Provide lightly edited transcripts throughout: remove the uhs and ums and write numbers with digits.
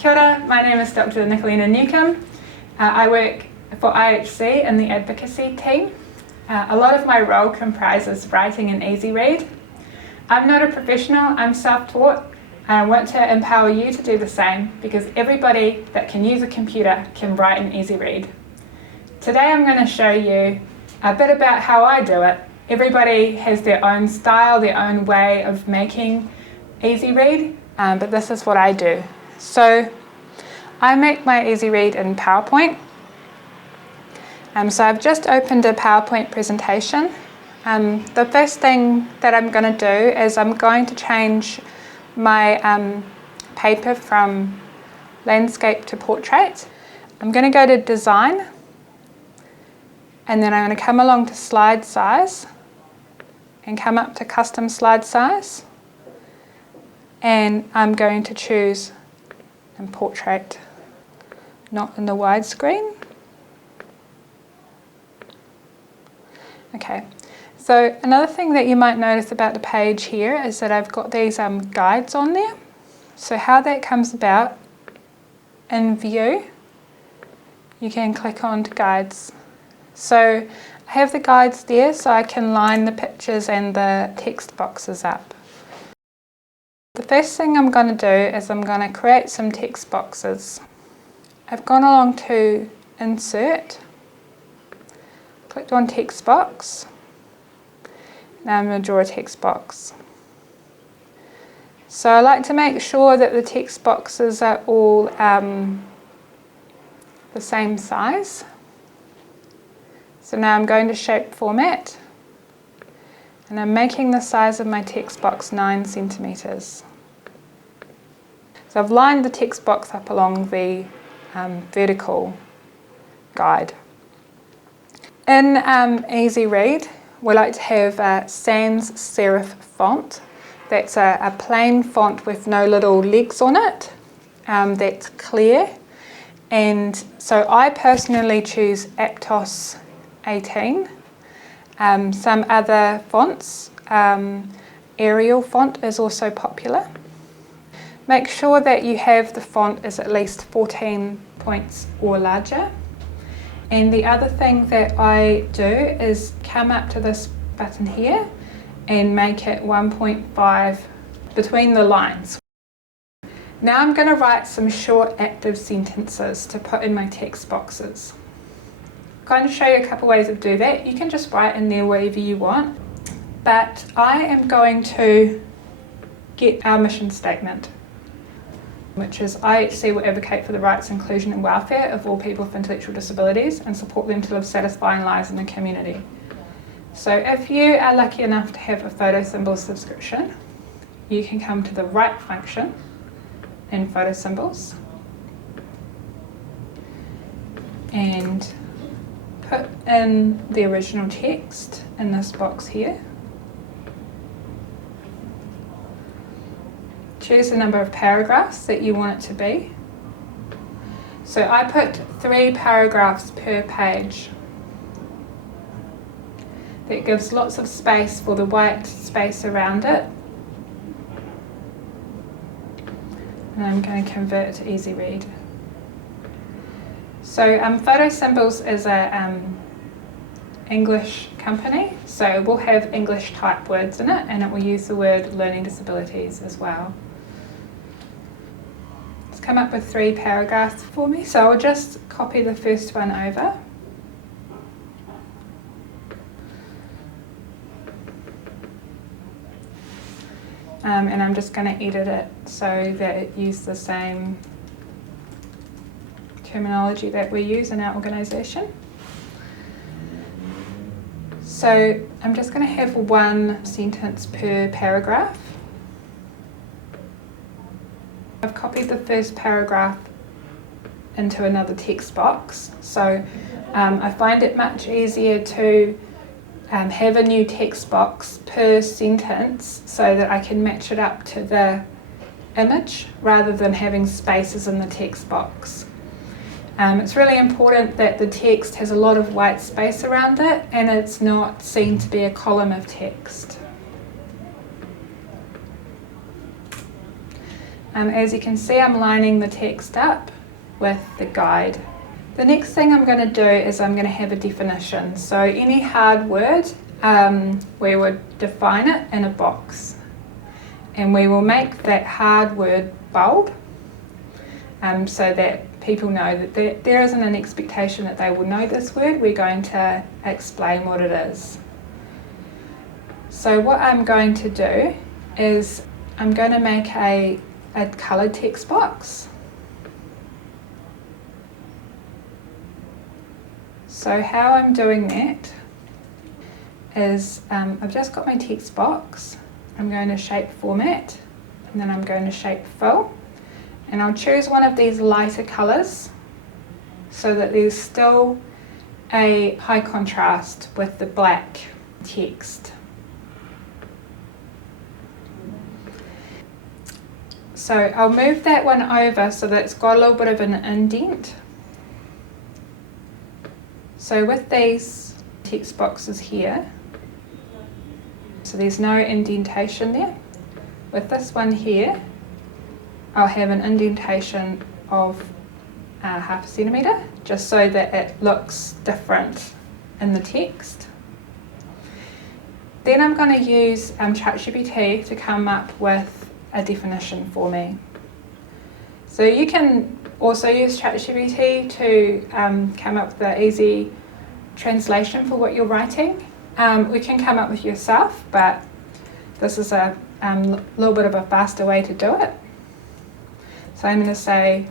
Kia ora, my name is Dr. Nicolina Newcomb. I work for IHC in the advocacy team. A lot of my role comprises writing an easy read. I'm not a professional, I'm self-taught, and I want to empower you to do the same because everybody that can use a computer can write an easy read. Today I'm going to show you a bit about how I do it. Everybody has their own style, their own way of making easy read, but this is what I do. So I make my easy read in PowerPoint. So I've just opened a PowerPoint presentation. The first thing that I'm going to do is I'm going to change my paper from landscape to portrait. I'm going to go to design, and then I'm going to come along to slide size and come up to custom slide size, and I'm going to choose in portrait, not in the widescreen. Okay, so another thing that you might notice about the page here is that I've got these guides on there. So how that comes about, in view, you can click on to guides. So I have the guides there so I can line the pictures and the text boxes up. The first thing I'm going to do is I'm going to create some text boxes. I've gone along to insert, clicked on text box. Now I'm going to draw a text box. So I like to make sure that the text boxes are all the same size. So now I'm going to shape format, and I'm making the size of my text box 9 centimeters. So I've lined the text box up along the vertical guide. In Easy Read, we like to have sans serif font. That's a plain font with no little legs on it. That's clear. And so I personally choose Aptos 18. Some other fonts, Arial font is also popular. Make sure that you have the font is at least 14 points or larger. And the other thing that I do is come up to this button here and make it 1.5 between the lines. Now I'm going to write some short active sentences to put in my text boxes. I'm going to show you a couple ways of doing that. You can just write in there whatever you want, but I am going to get our mission statement, which is IHC will advocate for the rights, inclusion and welfare of all people with intellectual disabilities and support them to live satisfying lives in the community. So if you are lucky enough to have a photo symbols subscription, you can come to the write function in photo symbols and put in the original text in this box here. Choose the number of paragraphs that you want it to be. So I put 3 paragraphs per page. That gives lots of space for the white space around it. And I'm going to convert it to Easy Read. So Photo Symbols is a English company, so we'll have English type words in it, and it will use the word learning disabilities as well. It's come up with 3 paragraphs for me, so I'll just copy the first one over. And I'm just going to edit it so that it uses the same terminology that we use in our organisation. So I'm just going to have 1 sentence per paragraph. I've copied the first paragraph into another text box, so I find it much easier to have a new text box per sentence so that I can match it up to the image rather than having spaces in the text box. It's really important that the text has a lot of white space around it and it's not seen to be a column of text. As you can see, I'm lining the text up with the guide. The next thing I'm going to do is I'm going to have a definition. So any hard word, we would define it in a box. And we will make that hard word bold, so that people know that there isn't an expectation that they will know this word. We're going to explain what it is. So what I'm going to do is I'm going to make a coloured text box. So how I'm doing that is I've just got my text box. I'm going to shape format, and then I'm going to shape fill, and I'll choose one of these lighter colours so that there's still a high contrast with the black text. So I'll move that one over so that it's got a little bit of an indent. So with these text boxes here, so there's no indentation there. With this one here, I'll have an indentation of 0.5 centimetre, just so that it looks different in the text. Then I'm going to use ChatGPT to come up with a definition for me. So you can also use ChatGPT to come up with an easy translation for what you're writing. We can come up with yourself, but this is a little bit of a faster way to do it. So I'm going to say,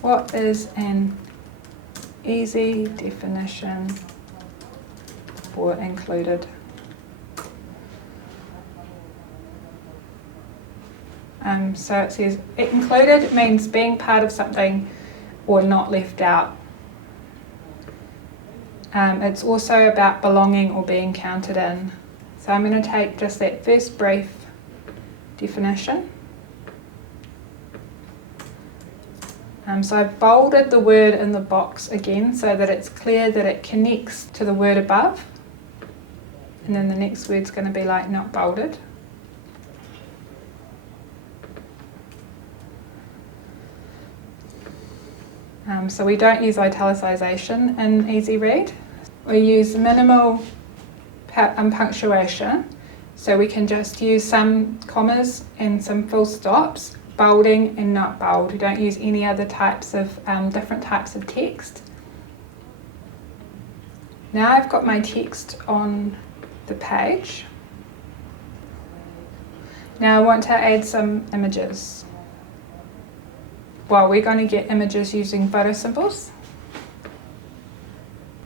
what is an easy definition for included? So it says, included means being part of something or not left out. It's also about belonging or being counted in. So I'm going to take just that first brief definition. So I've bolded the word in the box again so that it's clear that it connects to the word above. And then the next word's going to be like not bolded. So we don't use italicization in Easy Read. We use minimal punctuation, so we can just use some commas and some full stops, bolding and not bold. We don't use any other types of different types of text. Now I've got my text on the page. Now I want to add some images. Well, we're going to get images using photo symbols.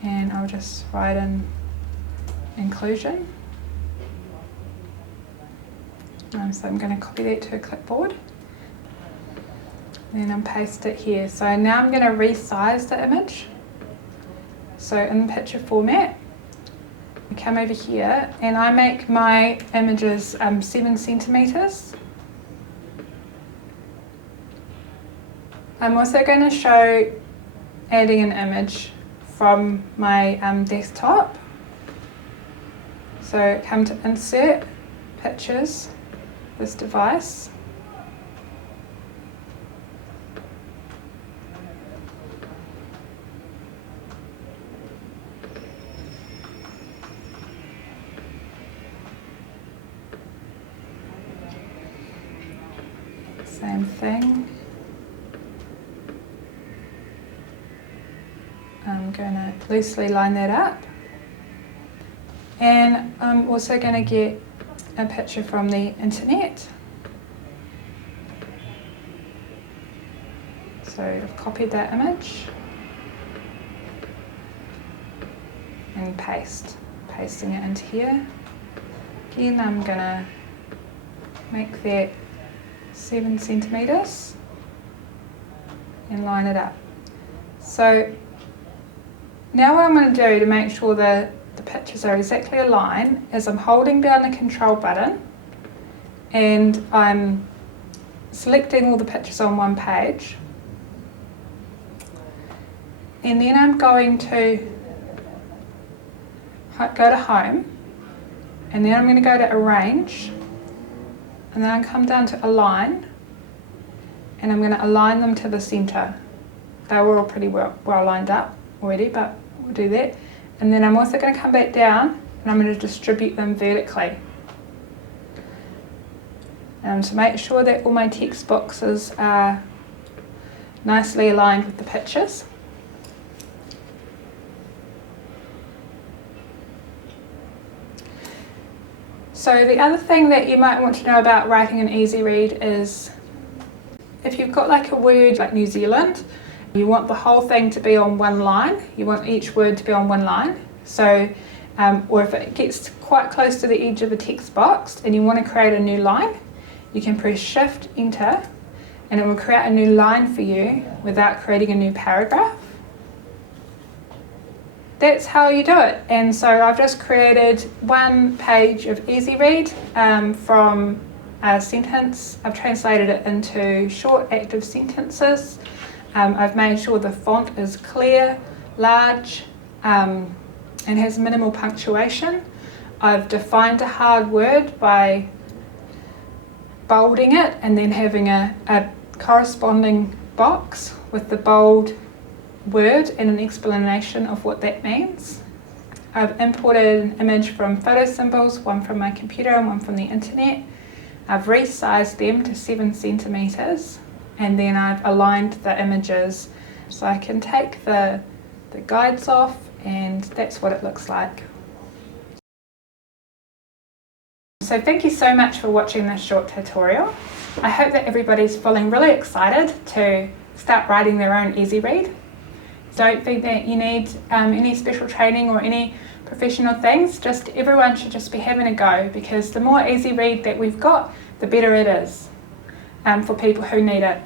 And I'll just write in inclusion. So I'm going to copy that to a clipboard. And then paste it here. So now I'm going to resize the image. So in picture format, I come over here and I make my images 7 centimetres. I'm also going to show adding an image from my desktop. So come to insert, pictures, this device. Same thing. I'm going to loosely line that up. And I'm also going to get a picture from the internet. So I've copied that image and pasting it into here. Again, I'm going to make that 7 centimetres and line it up. So now what I'm going to do to make sure that the pictures are exactly aligned is I'm holding down the control button and I'm selecting all the pictures on one page, and then I'm going to go to home, and then I'm going to go to arrange, and then I come down to align, and I'm going to align them to the centre. They were all pretty well lined up already, but we'll do that. And then I'm also going to come back down and I'm going to distribute them vertically. To make sure that all my text boxes are nicely aligned with the pictures. So the other thing that you might want to know about writing an easy read is if you've got like a word like New Zealand, you want the whole thing to be on one line. You want each word to be on one line. So, or if it gets quite close to the edge of the text box and you want to create a new line, you can press Shift Enter and it will create a new line for you without creating a new paragraph. That's how you do it. And so I've just created one page of easy read from a sentence. I've translated it into short active sentences. I've made sure the font is clear, large, and has minimal punctuation. I've defined a hard word by bolding it and then having a corresponding box with the bold word and an explanation of what that means. I've imported an image from Photo Symbols, one from my computer and one from the internet. I've resized them to 7 centimeters and then I've aligned the images so I can take the guides off, and that's what it looks like. So thank you so much for watching this short tutorial. I hope that everybody's feeling really excited to start writing their own easy read. Don't think that you need any special training or any professional things. Just everyone should just be having a go, because the more easy read that we've got, the better it is for people who need it.